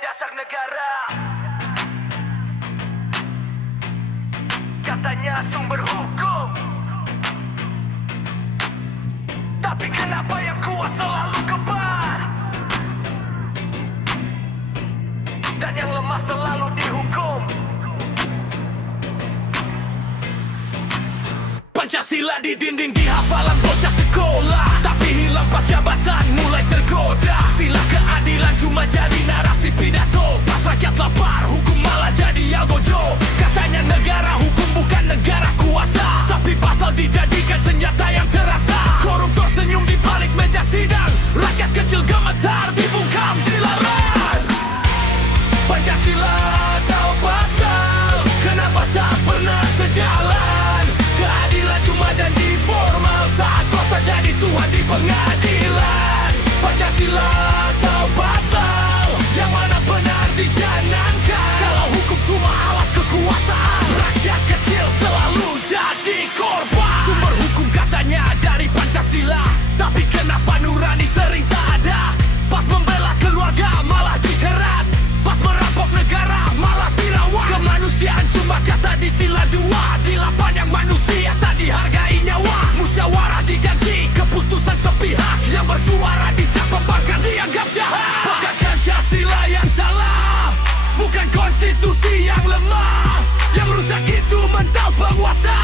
dasar negara. Katanya sumber hukum, tapi kenapa yang kuat selalu kebal, dan yang lemah selalu dihukum. Pancasila di dinding di hafalan bocah sekolah, tapi hilang pas jabatan mulai tergoda. Sila keadilan cuma jadi narasi pidato, pas rakyat lapar hukum malah jadi algojo. Katanya negara hukum bukan negara kuasa, tapi pasal dijadikan senjata yang terasa. Koruptor senyum di balik meja sidang, rakyat kecil gemetar dibungkam dilarang. Pancasila tahu pasal, kenapa tak pernah sejalan? Keadilan cuma janji formal saat kuasa jadi Tuhan di pengadilan. Pancasila tahu pasal, yang mana benar dicanangkan. Kalau hukum cuma alat kekuasaan, rakyat kecil selalu jadi korban. Sumber hukum katanya dari Pancasila, tapi kenapa nurani sering tak ada? Pas membela keluarga malah dicerat, pas merampok negara malah dirawat. Kemanusiaan cuma kata di sila 2, di 8 yang manusia tak dihargai nyawa. Musyawarah diganti keputusan sepihak, yang bersuara dicap pembangkang dianggap jahat. Bukan Pancasila yang salah, bukan konstitusi yang lemah. Yang rusak itu mental penguasa,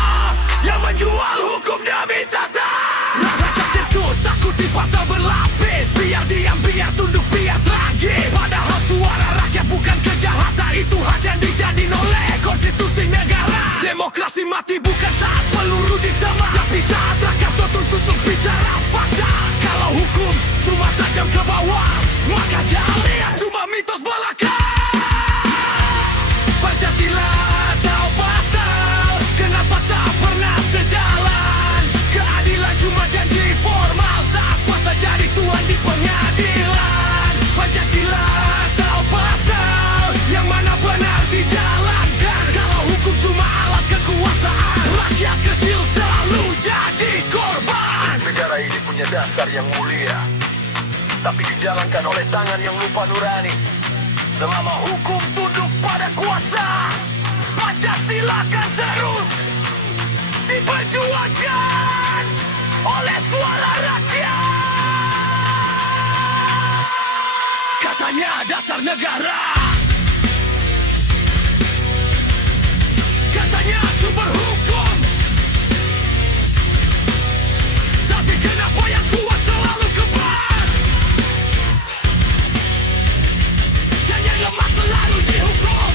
yang menjual hukum demi tata. Rakyat tertut takut di pasal berlapis, biar diam biar tunduk biar tragis. Padahal suara rakyat bukan kejahatan, itu hak yang dijadiin oleh konstitusi negara. Demokrasi mati bukan saat peluru ditembak, tapi saat rakyat tertuntut untuk bicara fakta. Kalau hukum cuma tajam ke bawah, maka jalian cuma mitos belaka. Pancasila tahu pasal, kenapa tak pernah sejalan? Keadilan cuma janji formal saat kuasa jadi Tuhan di pengadilan. Pancasila tahu pasal, yang mana benar dijalankan. Kalau hukum cuma alat kekuasaan, rakyat kecil selalu jadi korban. Negara ini punya dasar yang mulia, tapi dijalankan oleh tangan yang lupa nurani. Selama hukum tunduk pada kuasa, Pancasila akan terus diperjuangkan oleh suara rakyat. Katanya dasar negara, katanya sumber hukum, tapi kenapa yang kuat selalu kebal, dan yang lemah selalu dihukum.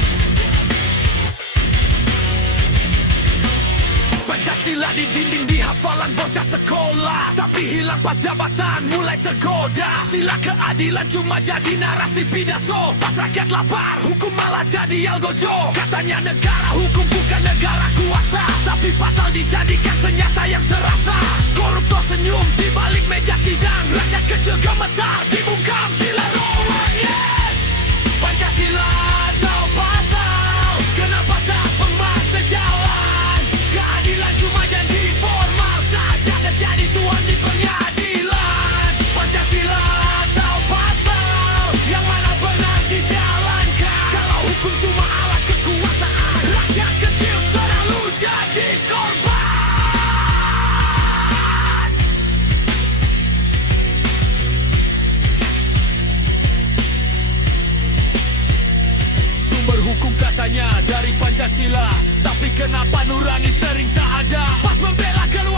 Pancasila di dinding di hafalan bocah sekolah, tapi hilang pas jabatan mulai tergoda. Sila keadilan cuma jadi narasi pidato, pas rakyat lapar hukum malah jadi algojo. Katanya negara hukum bukan negara kuasa, tapi pasal dijadikan senjata yang terasa. Koruptor senyum di balik meja sidang, rakyat kecil gemetar dibungkam dilarang. Yes! Pancasila tahu pasal, kenapa tak pernah sejalan? Keadilan cuma janji formal saja dan jadi Tuhan di pengadilan. Pancasila tahu pasal, yang mana benar dijalankan. Kalau hukum cuma alat kekuasaan, rakyat kecil selalu jadi korban. Sumber hukum katanya dari Pancasila, tapi kenapa nurani sering tak ada? Pas membela keluarga